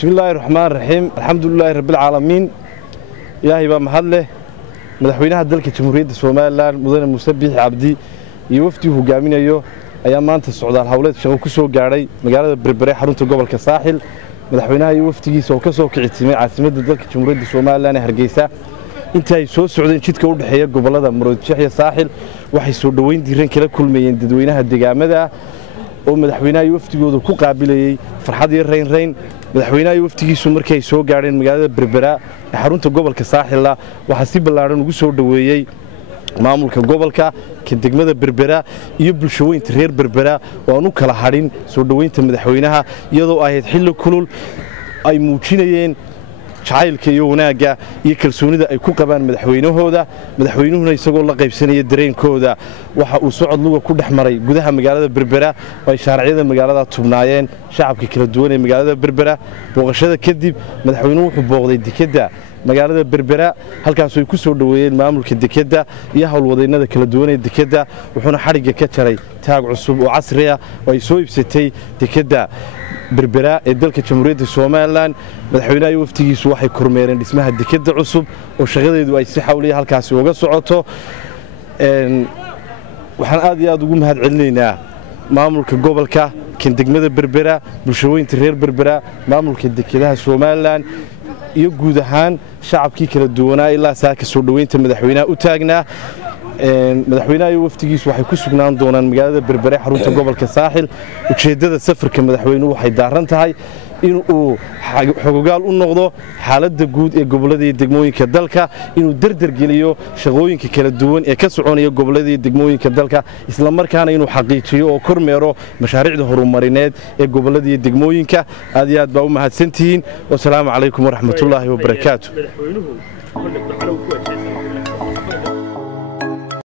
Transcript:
بسم الله الرحمن الرحيم الحمد لله رب العالمين إلهي بمحل له مدحوينها دلك جمهورية الصومال مدن مسبح عبدي يوفتي هجامين أيوه أيام ما أنت السعودية الحولات شغل كسو قاري مقالة بربري حرونت قبل كساحل مدحوينها يوفتي سو كسو كعتماء عاصمة دلك جمهورية الصومال لنا هرجيسة أنت يسوع السعوديين شيت كود حياة قبل هذا مرود شحية ساحل وحيسود دوين ديرن كلا كل مين دوينها الدجامة ده ومدحوينها يوفتي جودو كو قابلي فرحات رين madaxweynaha waftigiisu markay soo gaareen magaalada Berbera xarunta gobolka Saaxil waxa si ballaaran ugu soo dhaweeyay maamulka gobolka ka degmada Berbera iyo bulshooyinka reer Berbera oo aanu kala harin soo dhaweynta madaxweynaha iyadoo ahayd xilli kulul ay muujinayeen jacaylka iyo wanaaga iyo kalsoonida ay ku qabaan madaxweynuhuna isagoo la qaybsanaya dareenkooda waxa uu socod luga ku dhaxmaray gudaha magaalada Berbera oo ay shaariciyada magaalada tubnaayeen shacabka kala duwan ee magaalada Berbera booqashada kadib madaxweynuhu wuxuu booqday dekedda magaalada Berbera halkaas oo ay ku soo dhaweeyeen maamulka dekedda iyo hawlwadeennada kala duwan ee dekedda wuxuuna xariga ka jaray taag cusub oo casri ah oo ay soo iibsatay dekedda Berbera ee dalka Jamhuuriyadda Soomaaliland madaxweynaha waftigiisu waxay kormeereen dhismaha dekedda cusub oo shaqadeedu ay si xawliya halkaas uga socoto waxaan aad iyo aad ugu mahadcelinaynaa maamulka gobolka kan degmada Berbera bulshooyinka reer Berbera maamulka dekedaha Soomaaliland iyo guud ahaan shacabkii kala duwanaa ilaa saaka soo dhaweynta madaxweynaha u taagnaa madaxweynaha waftigiisu waxay ku sugnaan doonaan magaalada Berbera xarunta gobolka Saaxil ujeedada safarka madaxweynuhu waxay daaran tahay in uu xogogaal u noqdo xaaladda guud ee gobolada iyo degmooyinka dalka inuu dardar geliyo shaqooyinka kala duwan ee ka soconaya gobolada iyo degmooyinka dalka isla markaana inuu xaqiijiyo oo kormeero mashaariicda horumarineed ee gobolada iyo degmooyinka aad iyo aad baa u mahadsantihiin wassalaamu calaykum waraxmatullaahi wabarakaatuh